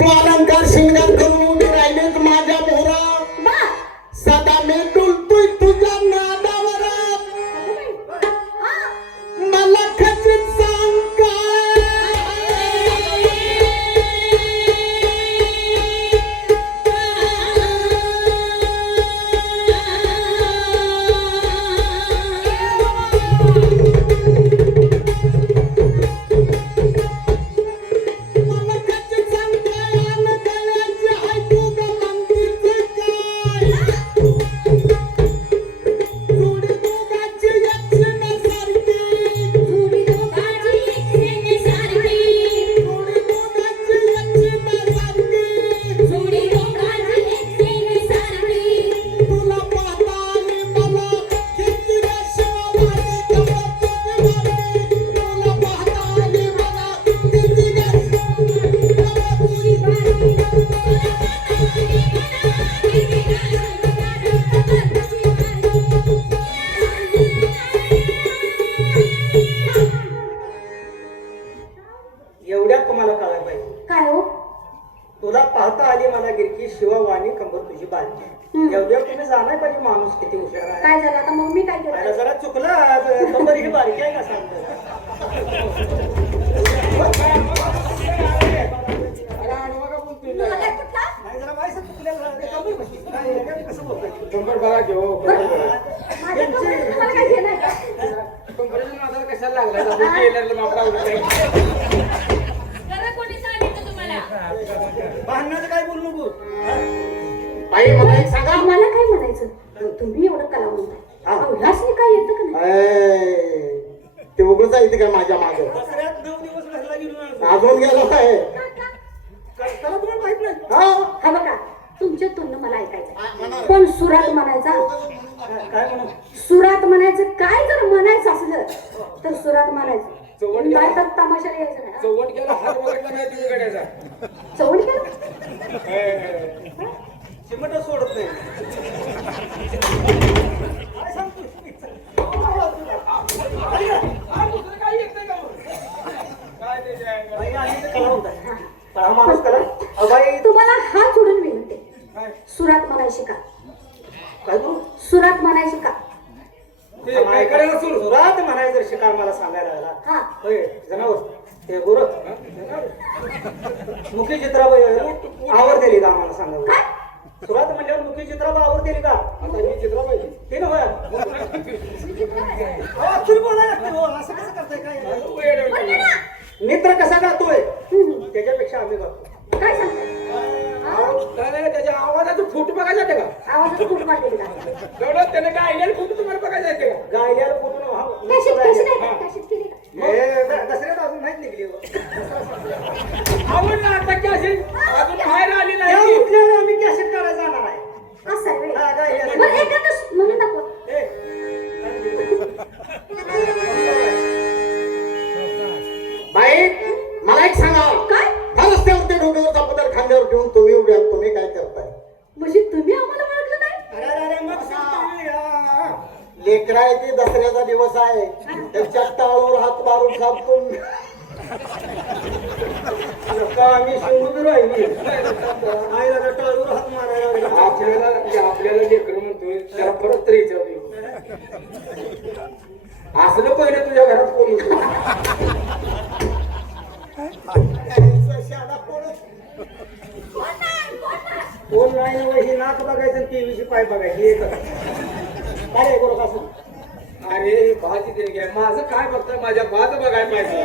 तू अलंकार शिंगार करून उभी राहिलीस माझ्या मोहरा सदा मी का? कशाला टेलरला माप भांडणाचं काय बोलू नको? बाई मला एक सांगा. मला काय म्हणायचं? तुम्ही एवढं कला म्हणताय काय येतं का नाही? ते उघडच आहे काय माझ्या मागे. दसऱ्यात नऊ दिवस घरला गेलो आज. अजून गेलो काय- त्याला तुम्हाला माहीत नाही? हा. हा बघा. तुमच्या तोंड मला ऐकायचं पण सुरात म्हणायचा सुरात म्हणायचं काय जर म्हणायचं असलं तर सुरात म्हणायचं. नाही तर यायचं नाही हात नाही तुम्ही गड्याचा केलं? चिमट सोडत नाही. तुम्हाला विनंती काय सुरात म्हणायची का? काय करू सुरात म्हणायची का? ते सुरात म्हणायचं शिकार मला सांगायला आला हा. होय जनावर. ते गुरु. मुखी चित्राबाई आवडतेली का आम्हाला सांगा सुरात म्हणल्यावर मुखी चित्राबाई आवडतेली का? आता ही चित्र पाहिजे ते नव्हे अहो, तुम्ही बोलायला लागते हो असं कसं करताय काय? मित्र कसा गातोय. त्याच्यापेक्षा आम्ही गातो काय सांगताय? नाही नाही, त्याच्या आवाजाचं फूट बघायला जाते का? आवाजात खूप वाटलेली का? तेवढं त्याने गायलेलं फूट तुम्हाला बघायला येते का? गायल्याला फुटून हा- कशी कशी आपल्याला आपल्याला आपल्याला लेकर म्हणतोय त्याला परत तरी विचारू असलं पहिलं तुझ्या घरात कोण शाळा कोण नाही ना ही नाक बघायचं टीव्हीची पाय बघायची एकच काय आहे बरोबर असं अरे भाजी दिली घ्या. माझं काय फक्त माझ्या भात बघायला पाहिजे.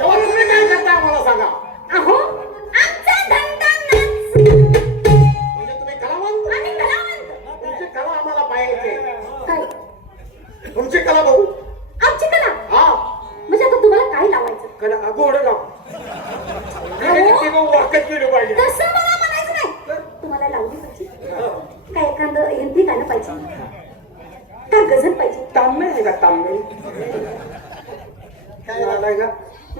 मला काय करता आम्हाला सांगा? अहो आमचा धंदा नाच. म्हणजे तुम्ही कलावंत? आम्ही कलावंत. तुमची कला आम्हाला पाहिजे काय? तुमची कला भाऊ. आमची कला? हा. म्हणजे आता तुम्हाला काय लावायचं? कडा गोड लाव. ते मग वाकत गेलं पाहिजे तसं मला म्हणायचं नाही. तुम्हाला लावली पाहिजे? काय एखादं हिंदी गाणं पाहिजे? का गझल पाहिजे? तांबे आहे का तांबे? काय झालंय का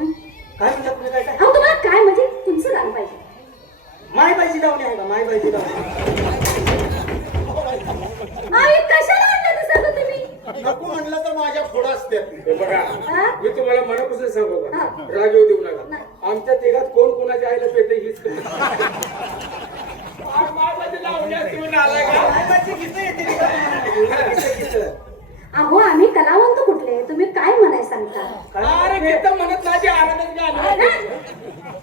हं? काय म्हणतात तुम्ही काय काय अहो तुम्हाला काय म्हणजे तुमचं गाणं पाहिजे मायबाईची लावणी आहे का मायबाईची लावणी आई कशाला आणलं ते सगळं तुम्ही नको म्हणलं तर माझ्या पुढं असते बसल्यात हे बघा हा? मी तुम्हाला मनापासून सांगू का हा. राग येऊ देऊ नका नाही. आमच्या तिघात कोण कोणाच्या आईला पेटे हीच लावण्या ठेवून आलाय का? गीतं येते ती का तुम्हाला? गीतं, गीतं. अहो आम्ही कलावंत कुठले? तुम्ही काय म्हणाय सांगता? अरे म्हणत गाणं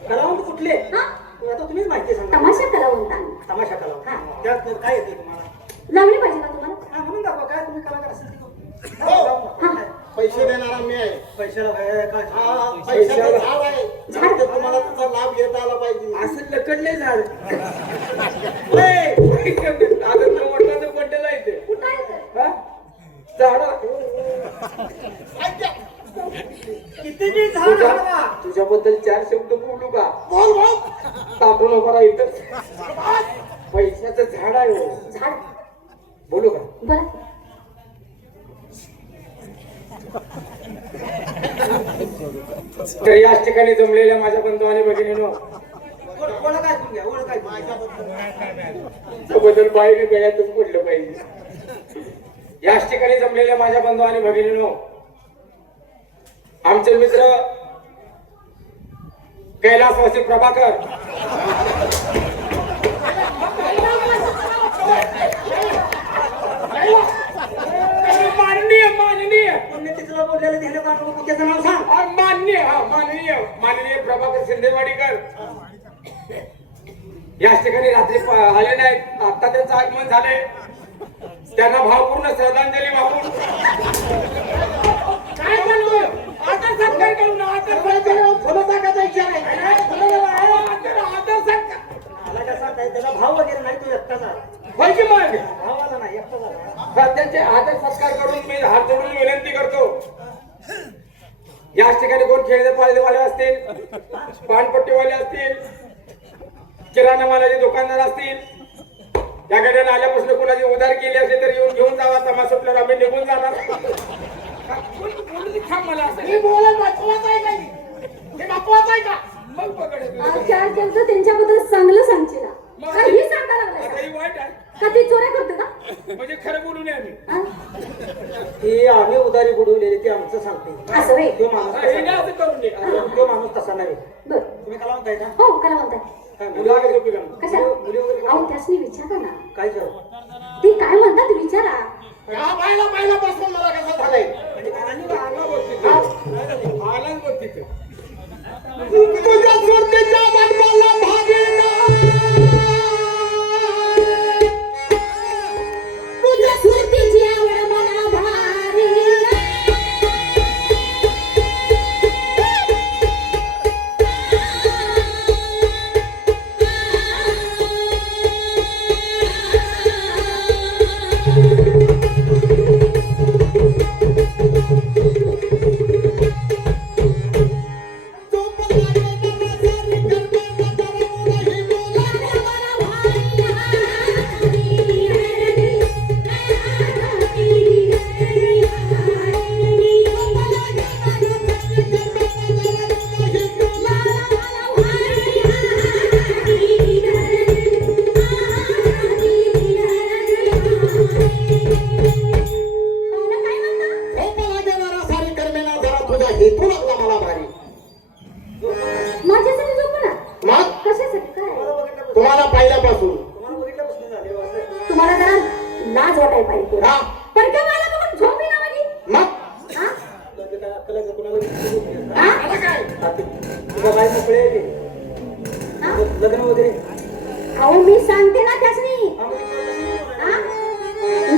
कलावंत कुठले? हा? आता तुम्हीच माहिती सांगा तमाशा कलावंत आम्ही. तमाशा. कलावंत. त्यात काय येते तुम्हाला? लावणी पाहिजे का तुम्हाला? हा म्हणून दाखवा काय तुम्ही कलाकार असेल ते करू. हो. पैसे देणारा मी आहे. पैशाला काय काय हा, पैशाचं झाड आहे. झाड. तर तुम्हाला त्याचा लाभ घेता आला पाहिजे. असं झाड! आता तो वडिलांचं बड्डेला येते कुठं आहे ते? हा? झाड किती बी झाड हलवा. तुझ्याबद्दल चार शब्द बोलू का? बोल बोल. इथं पैशाचं झाड आहे हो. झाड. बोलू का? बरं. तर याच ठिकाणी जमलेल्या माझ्या बंधू आणि भगिनीनो ओळख ओळख ऐकून घ्या ओळख ऐकून घ्या. त्याबद्दल बाहेर गळ्यातच पडलं पाहिजे. याच ठिकाणी जमलेल्या माझ्या बंधू आणि भगिनीनो आमचे मित्र कैलासवासी प्रभाकर. माननीय माननीय. बोललेलं नको, त्याचं नाव सांग? और माननीय हा माननीय माननीय प्रभाकर शिंदेवाडीकर याच ठिकाणी रात्री प- आले नाहीत. आता त्यांचं आगमन झाले त्यांना भावपूर्ण श्रद्धांजली वाहून. काय आदर सत्कार करू ना आदर सत्कार फुलं टाकायचा विचार आहे नाही, फुलं नाही, आदर आदर सत्कार मला काय सांगताय त्याला भाव वगैरे नाही तो एकटाच आहे. होय की मग? भावाला नाही एकटाच आहे. त्यांचे आदर सत्कार करून मी हात जोडून विनंती करतो. याच ठिकाणी कोण असतील पानपट्टीवाले असतील किराणा मालाचे दुकानदार असतील या गड्याने आल्यापासून कोणाची उधार केली असेल तर येऊन घेऊन जावा तमा सुटल्यावर आम्ही निघून जाणार. थांब मला असं. मी आहे का हे महत्वाचं आहे का? मग पकड. आज चार शब्द त्यांच्याबद्दल चांगलं सांगशील मग- काही सांगा आता लागलाय ही वाईट आहे. का ती चोऱ्या करते का? म्हणजे खरं बोलू नये आम्ही. हा? उदारी बुडवलेली ती आमचं सांगते. असं तो माणूस हा, हे तसा नाही नाही. असं करू नये तो माणूस तसा नाही. बर. तुम्ही कला म्हणताय ना हो कला म्हणताय कशा? अहो त्यासनी विचारा ना. काय ती काय म्हणतात विचारा. या बायला मला कसं झालंय. म्हणजे आणि आला. आलाच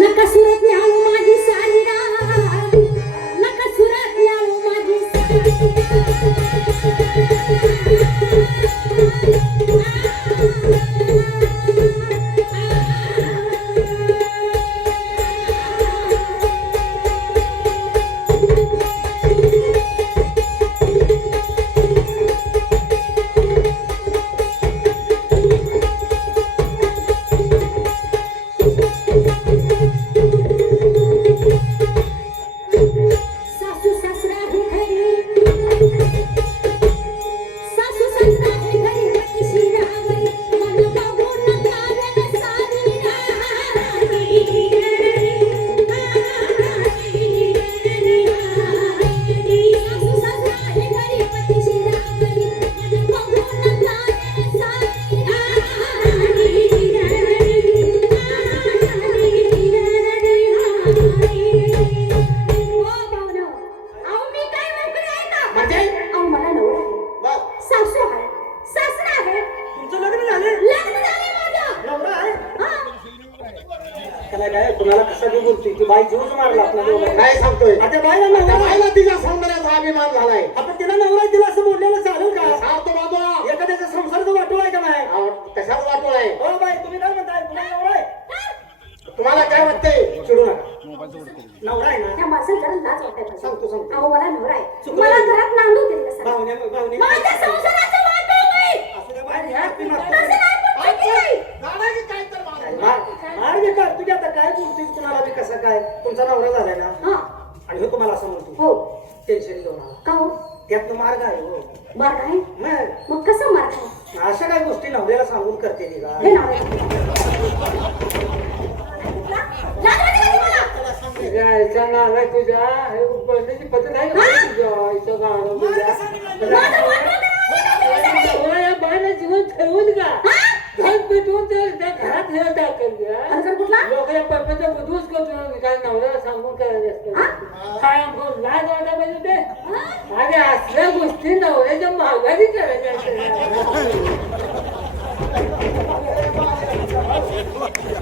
हा? नका सुरत नवरा आहे ना? त्या माणसाला जरा लाज. सांगतो, सांगतो. अहो मला नवरा आहे. चुकलं. मला घरात नांदू भावने भावने. माझ्या संसाराचं वाटोळं नाही. असू द्या बाई, ह्या ती तसं मागतो. नाही पण माहिती नाही. गाडा की काय तर. मार तुझ्या आता काय कुणाला बी कसा काय? तुमचा नवरा झालाय ना? हा. आणि हे तुम्हाला असं म्हणतो. हो. टेन्शन घेऊ नका. का हो? त्यातनं मार्ग आहे हो. मार्ग आहे? मग? मग कसं मार्ग आहे? अशा काही गोष्टी नवऱ्याला सांगून करते ती का हे नाव आहे. लाज वाटते का तुम्हाला? यायचा नाला तुझ्या. हे पद्धत आहे का तुझ्या गाणं बायला जीवन ठेवून का? घर पेटवून ते त्या घरात हे टाकल अंतर कुठला? लोकांना परपंच बुधूच करतो काय नवऱ्याला सांगून करायचं असतं काय आमचं लाज वाटा पाहिजे ते अरे असल्या गोष्टी नवऱ्याच्या माघारी करायच्या असतात.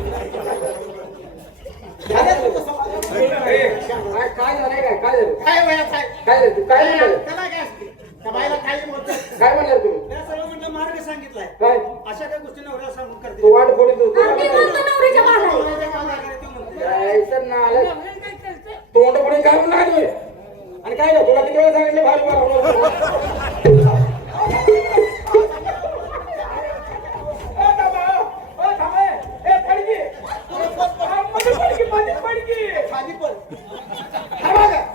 काय झालंय काय काय झालं काय वयात काय काय झालं तू काय म्हणलं त्याला काय असते त्या बाईला काय बोलतोय काय म्हणणार तुम्ही त्या सर्व म्हटलं मार्ग सांगितलाय काय अशा काही गोष्टी नवऱ्याला सांगून करते तू वाट फोडीत होतो म्हणतो नवऱ्याच्या म्हणते. तोंड पुढे काय म्हणणार तुम्ही आणि काय झालं तुला किती वेळा सांगितलं भारी मारा काय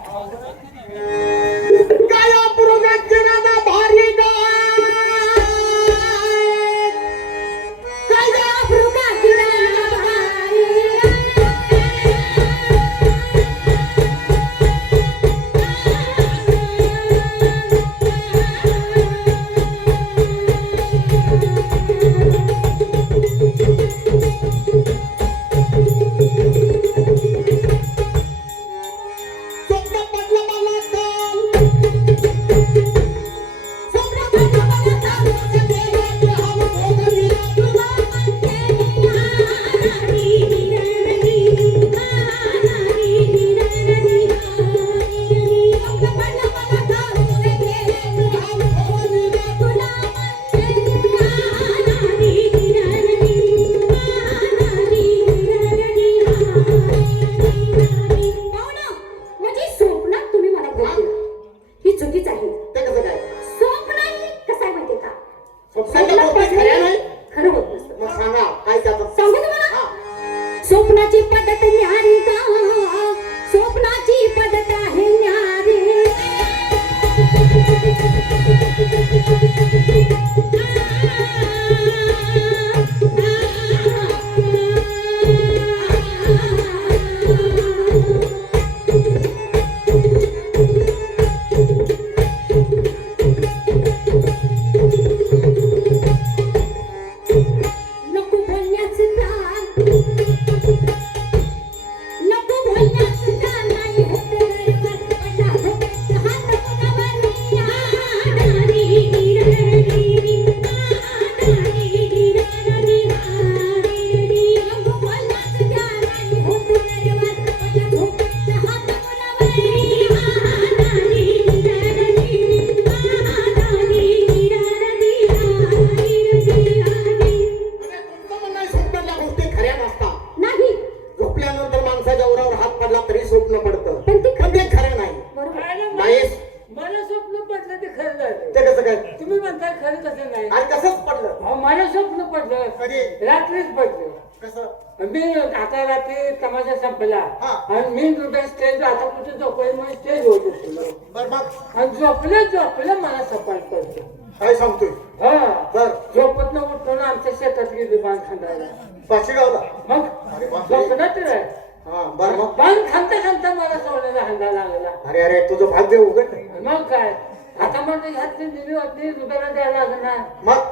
पडलं ते खरं झालं. ते कसं काय? तुम्ही म्हणताय खरं कसं नाही. आणि कसंच पडलं. अहो, मला स्वप्न पडलं. कधी? रात्रीच पडलं. कसं? मी आता रात्री तमाशा संपला. हा. आणि मी रुपये स्टेज आता कुठे झोपले स्टेज होत होतो बर मग? आणि झोपलं झोपलं मला सपाट पडलं. काय सांगतोय? हा. बर. झोपत उठून आमच्या शेतात गेली बांध खांदायला. पाचीगावला मग? बापरे. झोपण्यात रे हा बर मग? बांध खांदा खांदा मला सोडायला हंडा लागला. अरे अरे तुझं भाग्य उघड मग काय? आता म्हणतो ह्यातली दिली होती रुपयाला द्यायला लागणार. मग?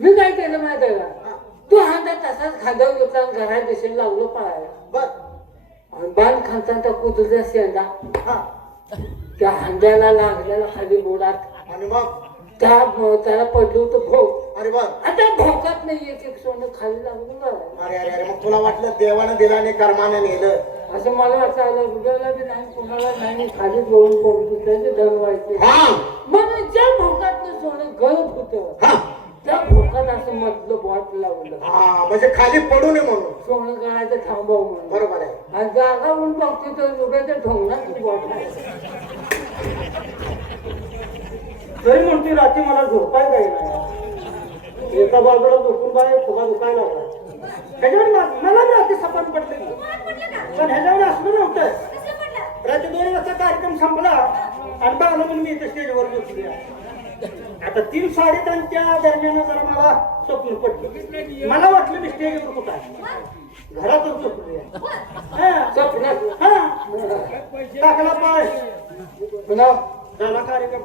मी काय केलं माहिती आहे का तू हांडा तसाच खांद्यावर घेतला आणि घरात दिशेला लागलो पळायला बर. आणि बांध खांदा कुदरचा शेंडा हा. त्या हांड्याला लागलेला खाली बोडात आणि मग? त्या त्याला पडलं होतं भोग अरे बर आता भोकात नाही एक एक सोनं खाली लागलं बरं. अरे अरे अरे मग तुला वाटलं देवानं दिलं आणि कर्मानं नेलं? असं मला वाटतं आलं हृदयाला बी नाही कोणाला नाही खाली बोलून पडतो त्याचे हा. म्हणून ज्या भोकात सोनं गळत होतं हा. त्या भोकात असं मधलं बॉट लावलं. हा म्हणजे खाली पडू नये म्हणून. सोनं गळायचं थांबव म्हणून. बरोबर आहे. आणि जागा होऊन बघते तर उभ्याच्या ढोंगणात बॉट तरी म्हणते रात्री मला झोपाय काही नाही. एका बाजूला झोपून बाय फुगा दुखायला लागला ह्याच्यावर मला बी रात्री सपाट पडलं की. पण ह्याच्यावर असलं नव्हतं. रात्री दोन वाजता कार्यक्रम संपला आणि बाळा म्हणून मी इथे स्टेजवर झोपली आता तीन साडेतीनच्या दरम्यान जरा मला स्वप्न पडलं. मला वाटलं मी स्टेजवर कुठं आहे. घरातच झोपली. टाकला पाय. पुन्हा झाला कार्यक्रम.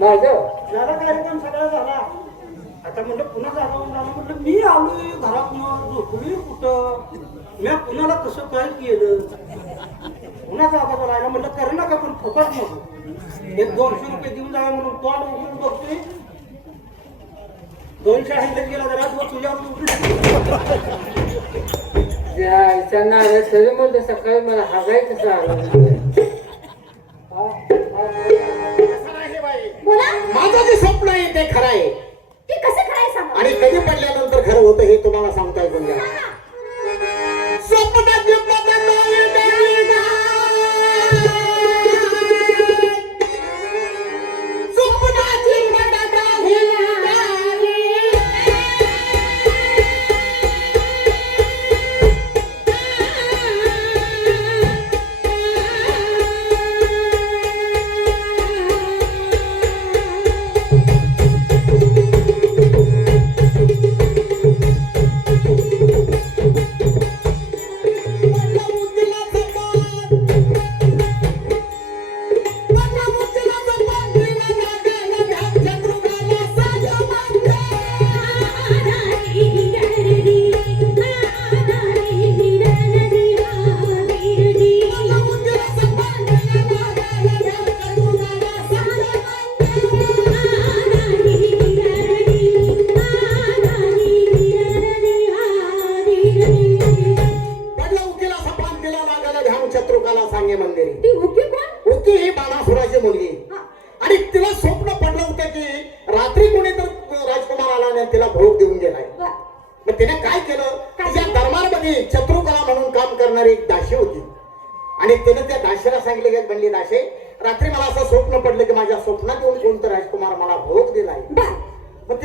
माझं झाला कार्यक्रम सगळा झाला. आता म्हणलं पुन्हा जागा झाला म्हणलं मी आलोय घरात झोपली कुठं? मी कुणाला कसं काय केलं? पुन्हा जागा बोलायला म्हणलं कर नका पण फुकट नको एक दोनशे रुपये देऊन जावा म्हणून तोंड उघडून बघतोय. दोनशे हंड्रेड गेला जरा तो तुझ्यावर नाही तरी म्हणलं सकाळी मला हवाय कसं आलं हा, हा, बोला. माझं जे स्वप्न आहे ते खरं आहे ते कसं करायचं सांगा आणि कधी पडल्यानंतर खरं होतं हे तुम्हाला सांगता येईल घ्या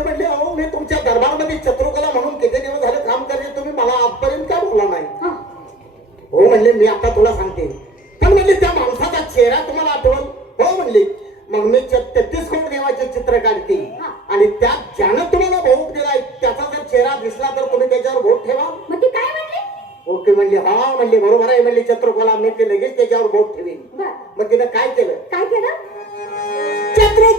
म्हणले अहो मी तुमच्या दरबारमध्ये चत्रुकला म्हणून किती दिवस झाले काम करते तुम्ही मला आजपर्यंत काय बोलला नाही? हा. म्हणले मी आता तुला सांगते. पण म्हणले त्या माणसाचा चेहरा तुम्हाला आठवण हो म्हणले. मग मी तेहतीस कोट देवाचे चित्र काढते. आणि त्यात ज्यानं तुम्हाला भोग दिलाय त्याचा जर चेहरा दिसला तर तुम्ही त्याच्यावर भोग ठेवा. काय म्हणली? ओके म्हणले हा म्हणले बरोबर आहे म्हणले चत्रुकला मी ते लगेच त्याच्यावर भोग ठेवीन. मग तिने काय केलं? काय केलं? चत्रुकाला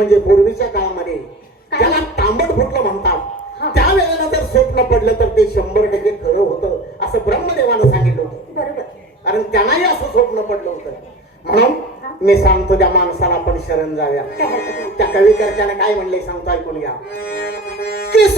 म्हणजे पूर्वीच्या काळामध्ये त्याला तांबट फुटलं म्हणतात त्यावेळेला जर स्वप्न पडलं तर ते शंभर टक्के खरं होतं असं ब्रह्मदेवानं सांगितलं होतं. बरोबर. कारण त्यांनाही असं स्वप्न पडलं होतं. म्हणून मी सांगतो त्या माणसाला आपण शरण नाही. त्या कविकर्त्याने काय म्हणले सांगतो ऐकून घ्या. की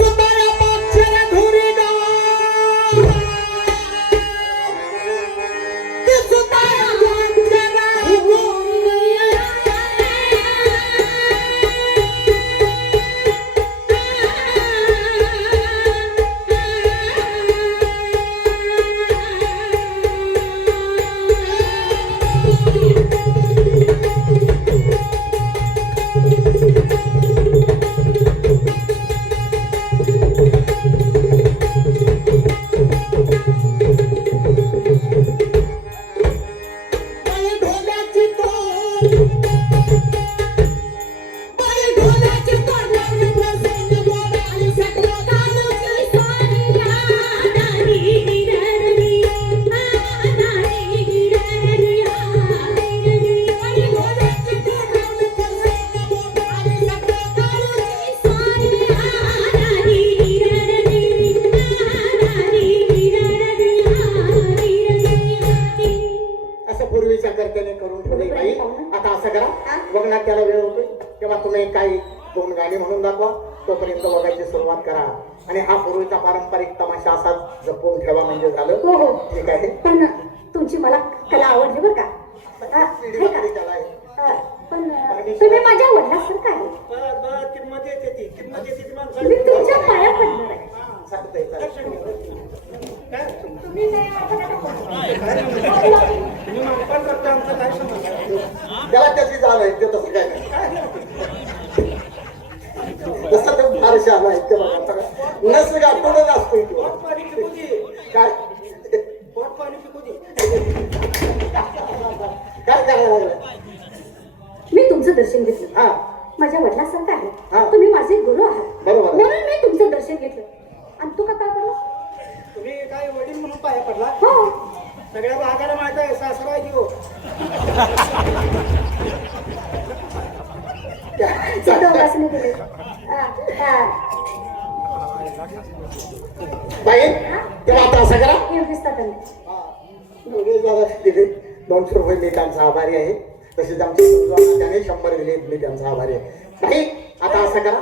आणि हा पूर्वीचा पारंपरिक तमाशा असा जपून ठेवा म्हणजे झालं. हो हो. ठीक आहे. पण तुमची मला कला आवडली बरं का? पिढी हे का? पिढी त्याला आहे. पण अं, तुम्ही माझ्या वडिलांसारखं आहे. बरं, बरं, किंमत येते ती. किंमत येते ती माणसाला. मी तुमच्या पाया पडणार आहे. चालतंय, चालतंय. तुम्ही नाही आता नका बोलू. तुम्ही मानपान करता आमचं काय त्याला त्याची जाण आहे ते तसं काय नाही जसं ते शहाणा आहे ते बघा सगळं. नस गाठूनच असतो इथे. पोट पाणी पिकू दे. काय? पोट पाणी पिकू दे. काय करायला लागलं मी तुमचं दर्शन घेतलं. हा. माझ्या वडिलांसारखं हा. आहे. तुम्ही माझे गुरु आहात. बरोबर. आहे. म्हणून मी तुमचं दर्शन घेतलं. आणि तू का काय पडला? तुम्ही काय वडील म्हणून पाया पडला? हो. सगळ्या भागाला माहीत आहे सासरा दोघांसनी हा, हा. बाई तेव्हा आता असं करा. हे दोनशे रुपये मी त्यांचा आभारी आहे. तसेच आमचे त्याने शंभर दिले मी त्यांचा आभारी आहे. आता असं करा.